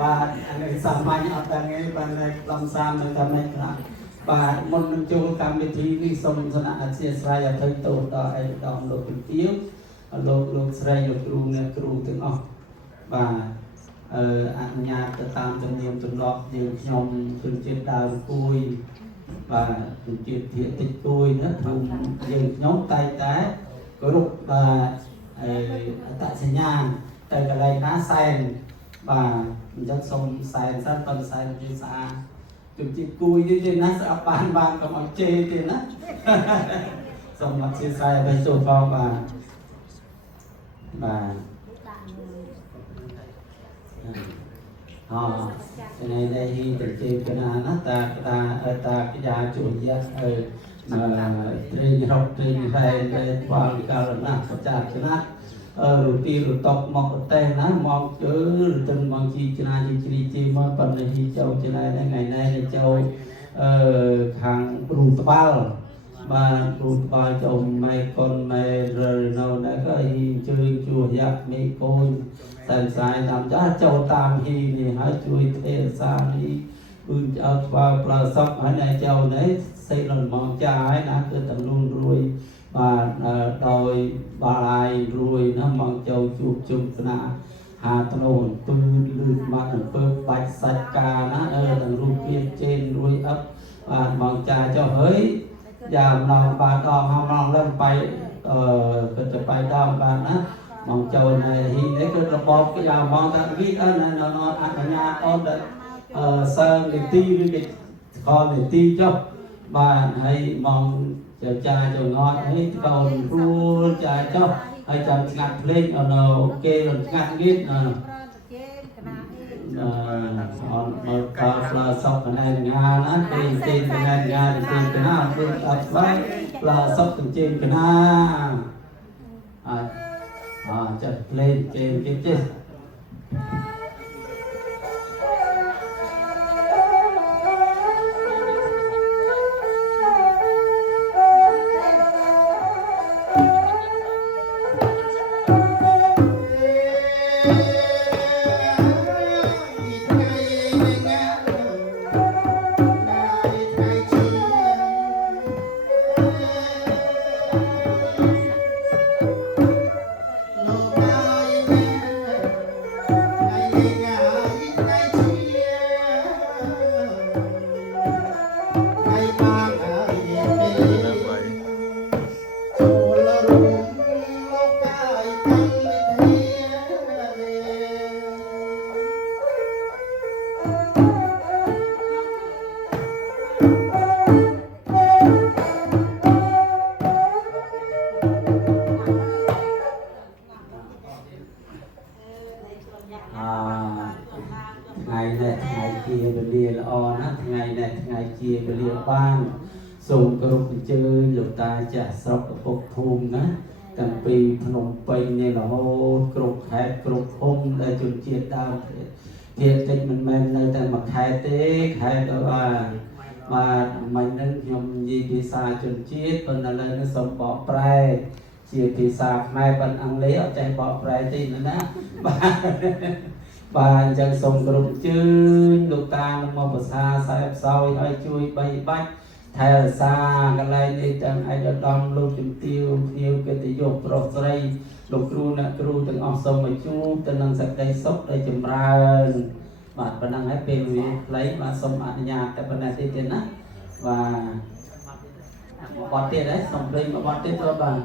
បាទអានេះសាមញ្ញអត់ដឹងទេបាទខ្លឹមសារនៅតាមនេះខ្លះបាទមុននឹងចូលកម្មវិធីនេះសូមសំណាក់អធិស្ឋានអភ័យទោសដល់ឯកឧត្តមលោកជំទាវលោកស្រីលោកគ្រូអ្នកគ្រូទាំងអស់បាទអនុញ្ញាតទៅតាមជំនាញទម្លាប់យើងខ្ញុំជនជាតិដើមគួយបាទជនជាតិភាគតិចគួយណាភូមិយើងខ្ញុំតែងតែគោរពបាទអត្តសញ្ញាណទៅកន្លែងណាសែនបាទអញ្ចឹងសូមសែនសិនប៉ុន្តែសែនជាស្អាតជំនឿគួយទេណាស្អប់បានកុំឲ្យជេរទេណាសូមអធិស្ឋានឲ្យចូលផងបាទបាទថ្ងៃនេះហ៊ីទៅជេរកណាណាតាក្យាជួយយ៉ាត្រេញរកត្រេញហែទៅបងកាលណាប្រចាត់ណារូទីរតកមកប្រទេសណាមកជើទៅមកជីច្នាជីជ្រីជីមកប៉ុន្តែជីចូលច្នៃថ្ងៃនេះចូលខាងគ្រូត្បាល់បាទគ្រូត្បាល់ចូលម៉ែកូនម៉ែរើនៅដែរក៏ហ៊ីជួយជួយ៉ាប់មេកូនតែស្អាយតាមចាចូលតាមហ៊ីនេះហើយជួយទេសានេះគឺអត់ស្វាប្រសពហើយអ្នកចូលនេះសេលមកចាហើយណាគឺតំនួនរួយបាទដោយបាយរួយណាមកចូលជួបជុំស្នាហាត្នូនពឺលឺមកអំពើបាច់សាច់កាណាទាំងរូបភាពចេនរួយអឹបបាទមកចាចុះហើយយ៉ាម្ដងបាទដងហមឡងឡើងបែកគឺទៅបែកដងបាទណាមកចូលនៅហ៊ីនេះគឺរបបគេយ៉ាមកថាវិអនៅអនុញ្ញាតអូនដែលសើនីតិឬគេខលនីតិចុះបាទហើយមកចាចូលងត់ហើយកូនព្រួលចាចុះហើយចាំស្ងាត់ភ្លេងនៅគេស្ងាត់ងៀតអត់មកកាផ្លាសក់កណែងាណាទីកណែងាទីកណាព្រឹកអត់ស្បែកផ្លាសក់ទាំងជើងកណាចាត់ភ្លេងជើងទៀតទេបានសូមគោរពអញ្ជើញលោកតាចាស់ស្រុកឪពុកភូមិណាតាំងពីភ្នំពេញនេះរហូតគ្រប់ខេត្តគ្រប់ភូមិដែលជនជាតិដើមភាគតិចមិនមែននៅតែមួយខេត្តទេខេត្តក៏បាទមិននឹងខ្ញុំនិយាយភាសាជនជាតិប៉ុន្តែឥឡូវនេះសូមបកប្រែជាភាសាខ្មែរប៉ុន្តែអង់គ្លេសអត់ចេះបកប្រែទេណាបាទអញ្ចឹងសូមគោរពជើញលោកតានឹងមកប្រសាខ្សែផ្សោយឲ្យជួយបីបាច់ថែរក្សាកន្លែងនេះទាំងឯកឧត្តមលោកជំទាវភ្ញៀវកិត្តិយសប្រុសស្រីលោកគ្រូអ្នកគ្រូទាំងអស់សូមឲ្យជួបទៅនឹងសេចក្តីសុខដែលចម្រើនបាទប៉ុណ្ណឹងហើយពេលវេលាខ្លីបាទសូមអនុញ្ញាតតែប៉ុណ្ណេះទេណាបាទមកបត់ទៀតហើយសូមព្រេងមកបត់ទៀតទៅបាទ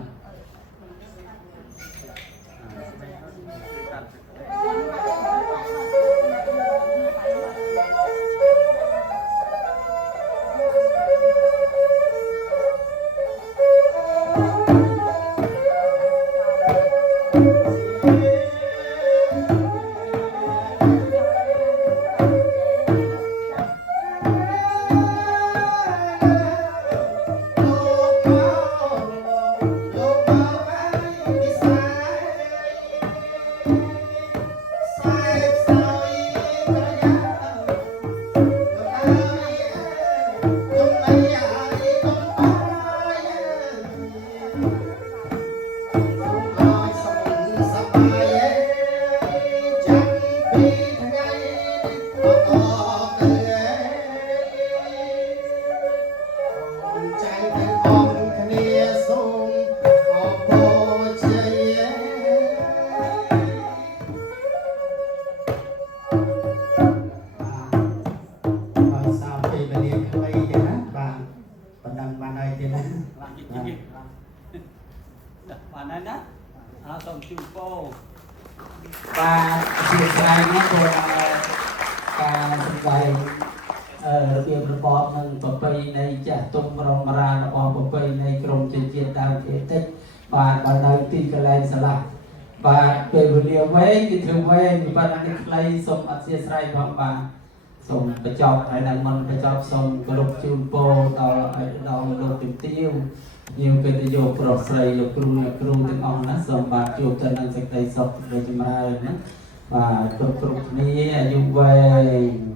លោក ការសម្ដែងរបៀបរបបនឹងប្រពៃណីចាស់ទុំរងរានរបស់ប្រពៃណីក្រមជាតិដើមភាគតិចបាទបើនៅទីកន្លែងស្លាប់បាទពេលវេលាវែងគឺធ្វើវែងប៉ុន្តែនេះខ្លីសូមអធិស្ឋានផងបាទសូមបញ្ចប់ហើយនឹងមុនបញ្ចប់សូមគោរពជូនពរដល់លោកជំទាវញៀវកិត្តិយសប្រុសស្រីលោកគ្រូអ្នកគ្រូទាំងអស់ណាសូមបាទជួបទៅនឹងសេចក្តីសុខសេចក្តីចម្រើនណាបាទគ្រប់គ្នាអាយុវែង